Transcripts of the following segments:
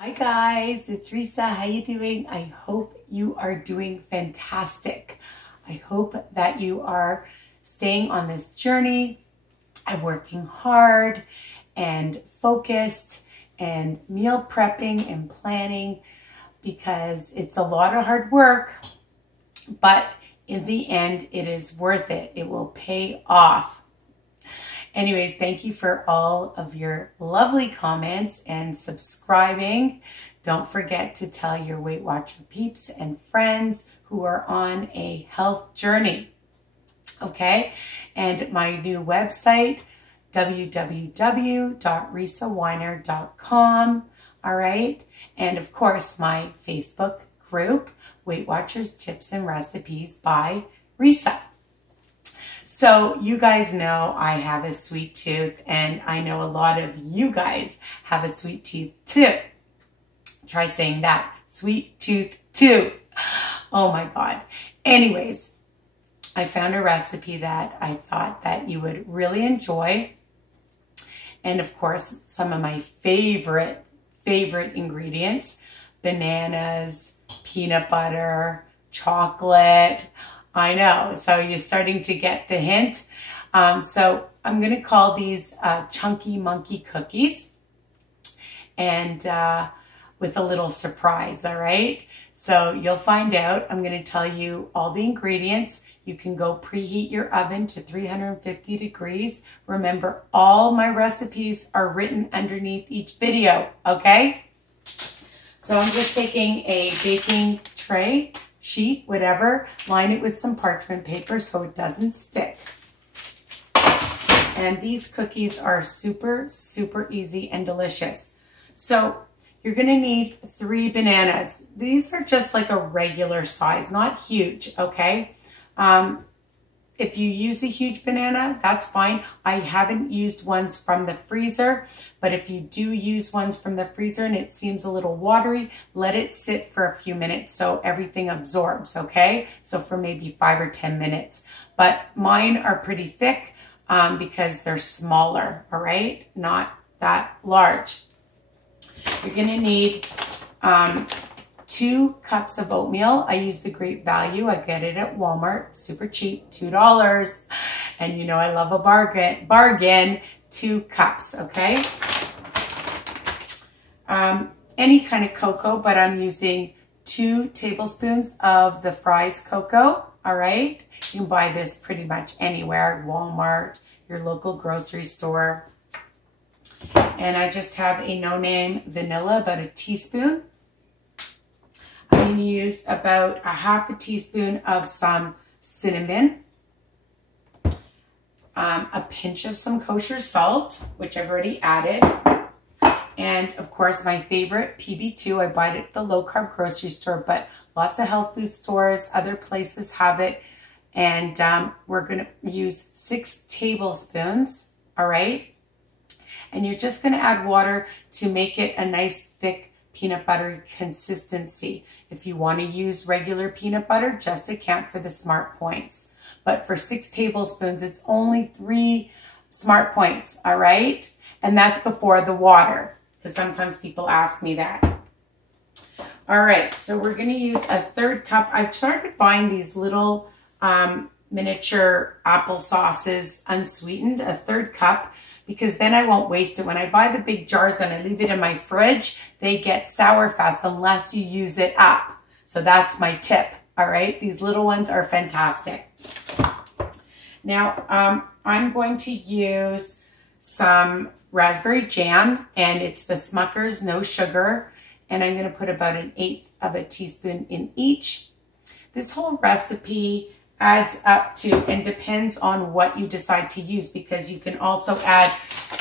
Hi guys, it's Risa. How you doing? I hope you are doing fantastic. I hope that you are staying on this journey and working hard and focused and meal prepping and planning, because it's a lot of hard work, but in the end, it is worth it. It will pay off. Anyways, thank you for all of your lovely comments and subscribing. Don't forget to tell your Weight Watcher peeps and friends who are on a health journey. Okay? And my new website, www.risaweiner.com. All right? And of course, my Facebook group, Weight Watchers Tips and Recipes by Risa. So you guys know I have a sweet tooth, and I know a lot of you guys have a sweet tooth too. Try saying that. Sweet tooth too. Oh my God. Anyways, I found a recipe that I thought that you would really enjoy. And of course, some of my favorite ingredients: bananas, peanut butter, chocolate. I know, so you're starting to get the hint. So I'm going to call these Chunky Monkey Cookies, and with a little surprise, all right? So you'll find out. I'm going to tell you all the ingredients. You can go preheat your oven to 350 degrees. Remember, all my recipes are written underneath each video, okay? So I'm just taking a baking tray, sheet, whatever, line it with some parchment paper so it doesn't stick. And these cookies are super, super easy and delicious. So you're gonna need 3 bananas. These are just like a regular size, not huge, okay? If you use a huge banana, that's fine. I haven't used ones from the freezer, but if you do use ones from the freezer and it seems a little watery, let it sit for a few minutes so everything absorbs, okay? So for maybe 5 or 10 minutes. But mine are pretty thick because they're smaller, all right? Not that large. You're gonna need 2 cups of oatmeal. I use the Great Value. I get it at Walmart, super cheap, $2. And you know I love a bargain, 2 cups, okay? Any kind of cocoa, but I'm using 2 tablespoons of the Fry's cocoa, all right? You can buy this pretty much anywhere, Walmart, your local grocery store. And I just have a no-name vanilla, about a teaspoon. I'm going to use about a half a teaspoon of some cinnamon, a pinch of some kosher salt, which I've already added, and of course my favorite, PB2. I buy it at the low-carb grocery store, but lots of health food stores, other places have it. And we're going to use 6 tablespoons, all right? And you're just going to add water to make it a nice thick peanut butter consistency. If you want to use regular peanut butter, just account for the smart points. But for 6 tablespoons, it's only 3 smart points, all right? And that's before the water, because sometimes people ask me that. All right, so we're going to use a 1/3 cup. I've started buying these little miniature apple sauces, unsweetened, a 1/3 cup, because then I won't waste it. When I buy the big jars and I leave it in my fridge, they get sour fast unless you use it up. So that's my tip, all right? These little ones are fantastic. Now, I'm going to use some raspberry jam, and it's the SMUCKERS, no sugar, and I'm gonna put about 1/8 of a teaspoon in each. This whole recipe adds up to, and depends on what you decide to use, because you can also add,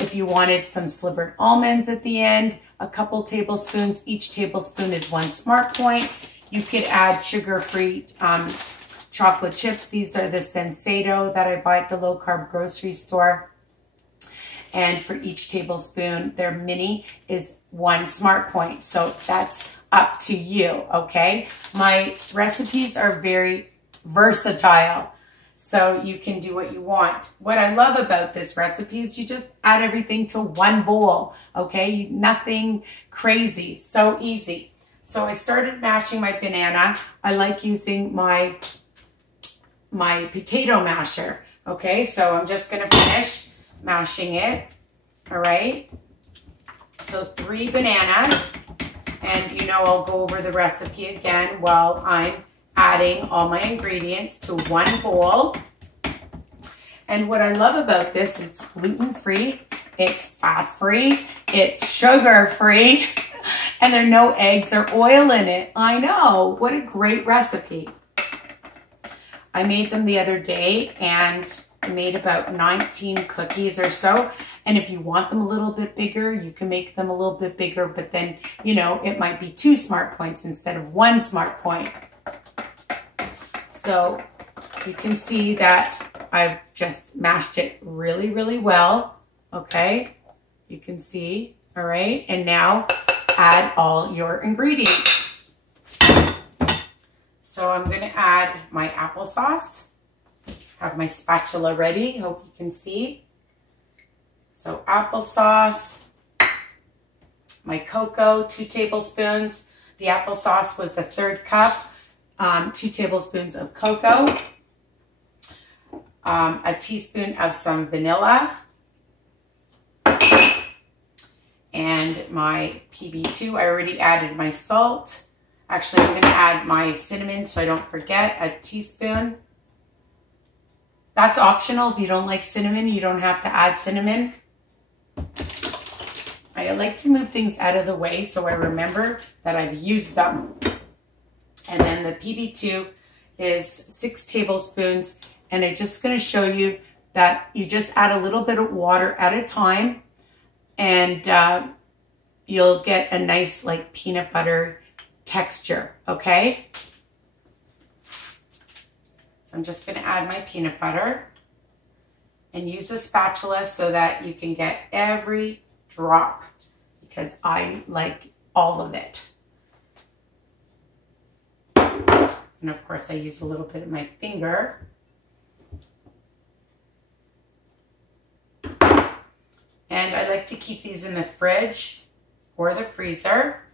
if you wanted some slivered almonds at the end, a couple tablespoons. Each tablespoon is 1 smart point. You could add sugar-free chocolate chips. These are the Sensado that I buy at the low-carb grocery store. And for each tablespoon, their mini is 1 smart point. So that's up to you, okay? My recipes are very versatile. So you can do what you want. What I love about this recipe is you just add everything to one bowl, okay? Nothing crazy, so easy. So I started mashing my banana. I like using my potato masher, okay? So I'm just gonna finish mashing it, all right? So 3 bananas, and you know I'll go over the recipe again while I'm adding all my ingredients to one bowl. And what I love about this, it's gluten-free, it's fat-free, it's sugar-free, and there are no eggs or oil in it. I know, what a great recipe. I made them the other day, and I made about 19 cookies or so. And if you want them a little bit bigger, you can make them a little bit bigger, but then, you know, it might be 2 smart points instead of 1 smart point. So you can see that I've just mashed it really, really well. Okay, you can see, all right? And now add all your ingredients. So I'm gonna add my applesauce. Have my spatula ready, hope you can see. So applesauce, my cocoa, 2 tablespoons. The applesauce was a 1/3 cup. 2 tablespoons of cocoa, a teaspoon of some vanilla, and my PB2. I already added my salt. Actually, I'm going to add my cinnamon so I don't forget, a teaspoon. That's optional. If you don't like cinnamon, you don't have to add cinnamon. I like to move things out of the way so I remember that I've used them. And then the PB2 is 6 tablespoons. And I'm just going to show you that you just add a little bit of water at a time. And you'll get a nice like peanut butter texture, okay? So I'm just going to add my peanut butter. And use a spatula so that you can get every drop. Because I like all of it. And of course, I use a little bit of my finger. And I like to keep these in the fridge or the freezer.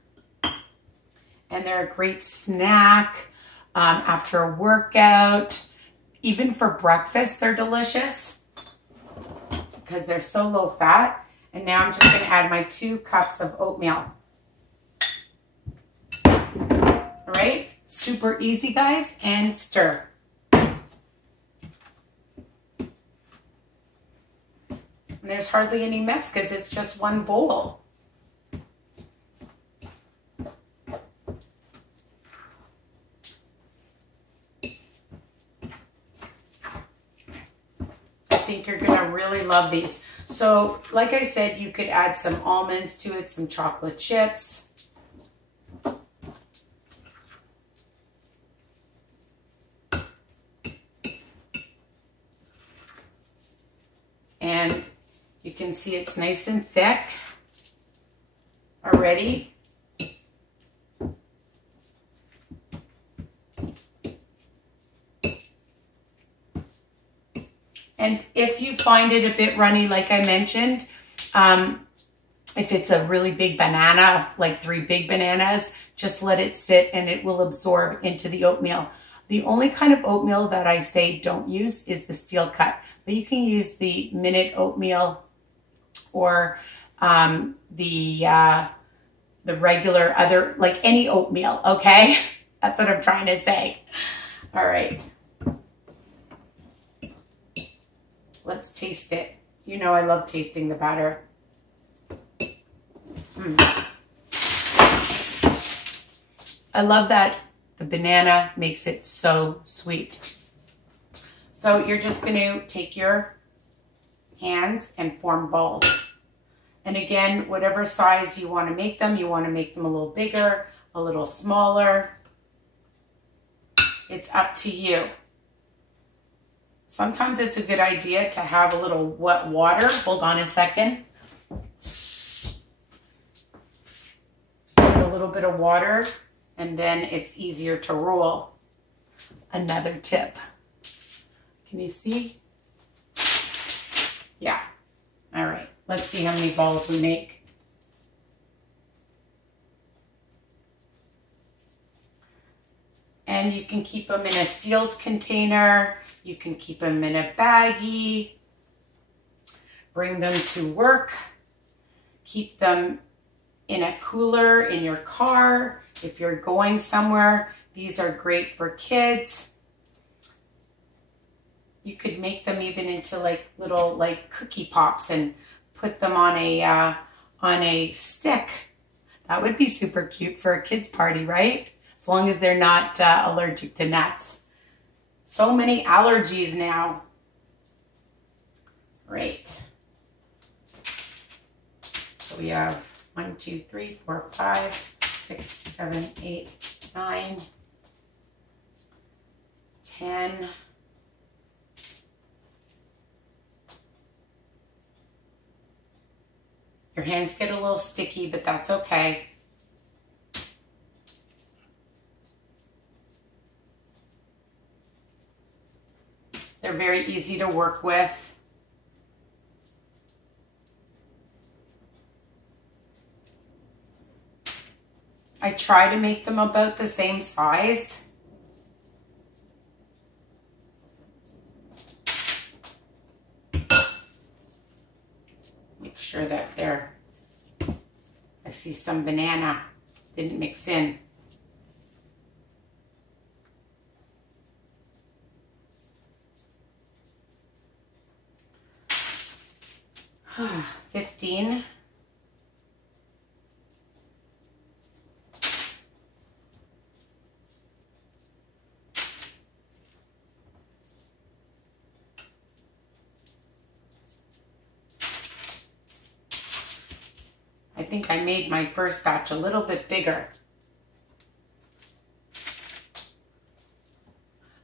And they're a great snack after a workout. Even for breakfast, they're delicious because they're so low fat. And now I'm just going to add my 2 cups of oatmeal. All right. Super easy, guys, and stir. And there's hardly any mess because it's just one bowl. I think you're going to really love these. So, like I said, you could add some almonds to it, some chocolate chips. And you can see it's nice and thick already. And if you find it a bit runny, like I mentioned, if it's a really big banana, like 3 big bananas, just let it sit and it will absorb into the oatmeal. The only kind of oatmeal that I say don't use is the steel cut, but you can use the minute oatmeal or the regular other, like any oatmeal, okay? That's what I'm trying to say. All right. Let's taste it. You know I love tasting the batter. I love that the banana makes it so sweet. So you're just going to take your hands and form balls. And again, whatever size you want to make them a little bigger, a little smaller. It's up to you. Sometimes it's a good idea to have a little wet water. Hold on a second. Just add a little bit of water and then it's easier to roll. Another tip. Can you see? Yeah. All right. Let's see how many balls we make. And you can keep them in a sealed container. You can keep them in a baggie. Bring them to work. Keep them in a cooler in your car. If you're going somewhere, these are great for kids. You could make them even into like little like cookie pops and put them on a stick. That would be super cute for a kid's party, right? As long as they're not allergic to nuts. So many allergies now. Right. So we have 1, 2, 3, 4, 5, 6, 7, 8, 9, 10. Your hands get a little sticky, but that's okay. They're very easy to work with. I try to make them about the same size. Make sure that they're, I see some banana didn't mix in. Ah, 15. I think I made my first batch a little bit bigger.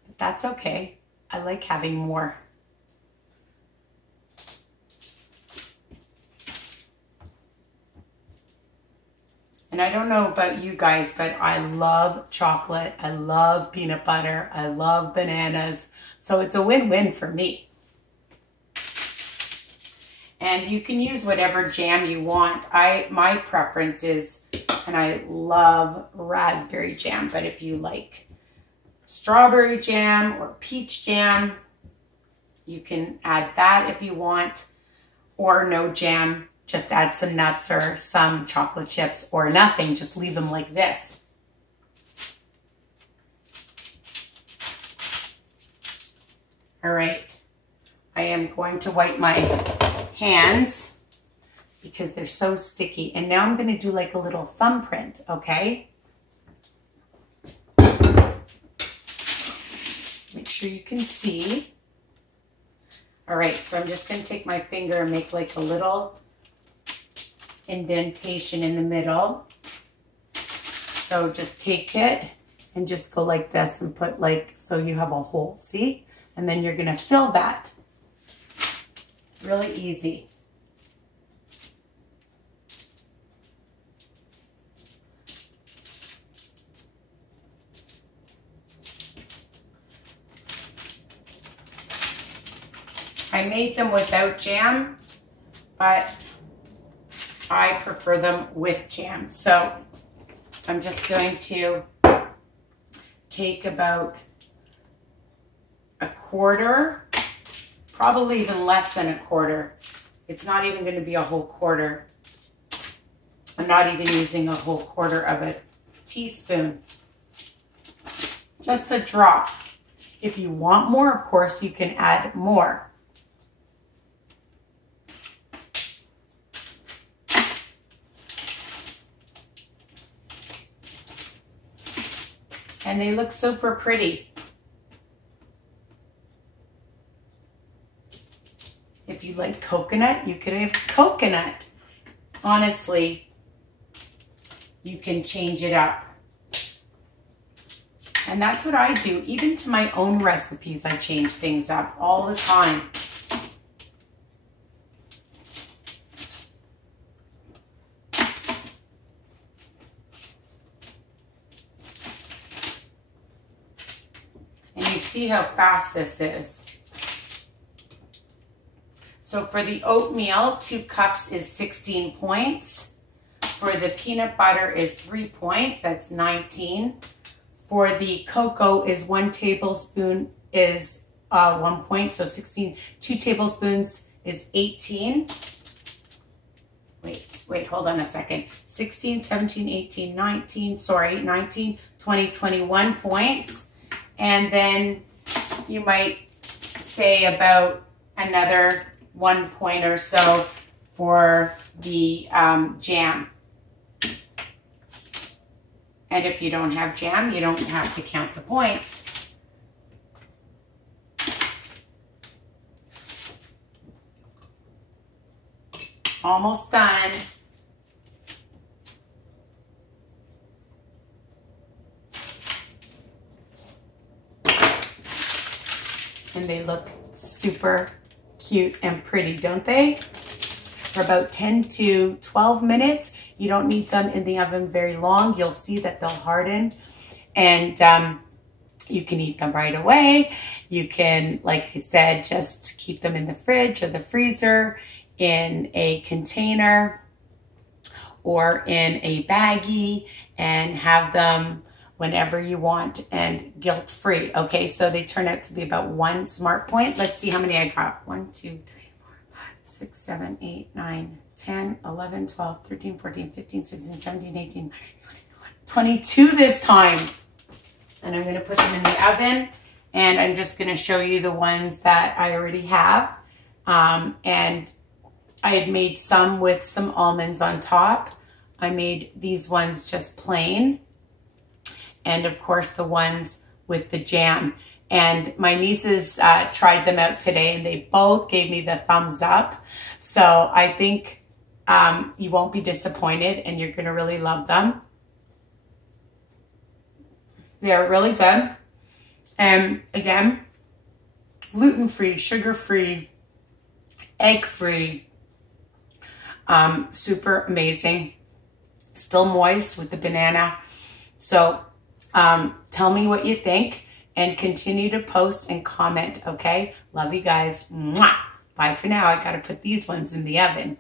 But that's okay. I like having more. And I don't know about you guys, but I love chocolate. I love peanut butter. I love bananas. So it's a win-win for me. And you can use whatever jam you want. My preference is, and I love raspberry jam, but if you like strawberry jam or peach jam, you can add that if you want, or no jam, just add some nuts or some chocolate chips or nothing, just leave them like this. All right, I am going to wipe my hands because they're so sticky. And now I'm going to do like a little thumbprint, okay? Make sure you can see. All right, so I'm just going to take my finger and make like a little indentation in the middle. So just take it and just go like this and put like, so you have a hole, see? And then you're going to fill that. Really easy. I made them without jam, but I prefer them with jam. So I'm just going to take about a quarter, probably even less than a quarter. It's not even going to be a whole quarter. I'm not even using a whole quarter of a teaspoon. Just a drop. If you want more, of course, you can add more. And they look super pretty. If you like coconut, you could have coconut. Honestly, you can change it up. And that's what I do. Even to my own recipes, I change things up all the time. And you see how fast this is. So for the oatmeal, 2 cups is 16 points. For the peanut butter is 3 points, that's 19. For the cocoa is 1 tablespoon is 1 point, so 16. 2 tablespoons is 18. Wait, hold on a second. 16, 17, 18, 19, 20, 21 points. And then you might say about another 1 point or so for the jam. And if you don't have jam, you don't have to count the points. Almost done. And they look super cute and pretty, don't they? For about 10 to 12 minutes. You don't need them in the oven very long. You'll see that they'll harden, and you can eat them right away. You can, like I said, just keep them in the fridge or the freezer, in a container or in a baggie, and have them whenever you want and guilt-free. Okay, so they turn out to be about 1 smart point. Let's see how many I got. 1, 2, 3, 4, 5, 6, 7, 8, 9, 10, 11, 12, 13, 14, 15, 16, 17, 18, 19, 20, 22 this time. And I'm gonna put them in the oven, and I'm just gonna show you the ones that I already have. And I had made some with some almonds on top. I made these ones just plain. And of course the ones with the jam. And my nieces tried them out today, and they both gave me the thumbs up. So I think you won't be disappointed, and you're gonna really love them. They're really good. And again, gluten-free, sugar-free, egg-free, super amazing. Still moist with the banana. So tell me what you think, and continue to post and comment, okay? Love you guys. Mwah! Bye for now. I gotta put these ones in the oven.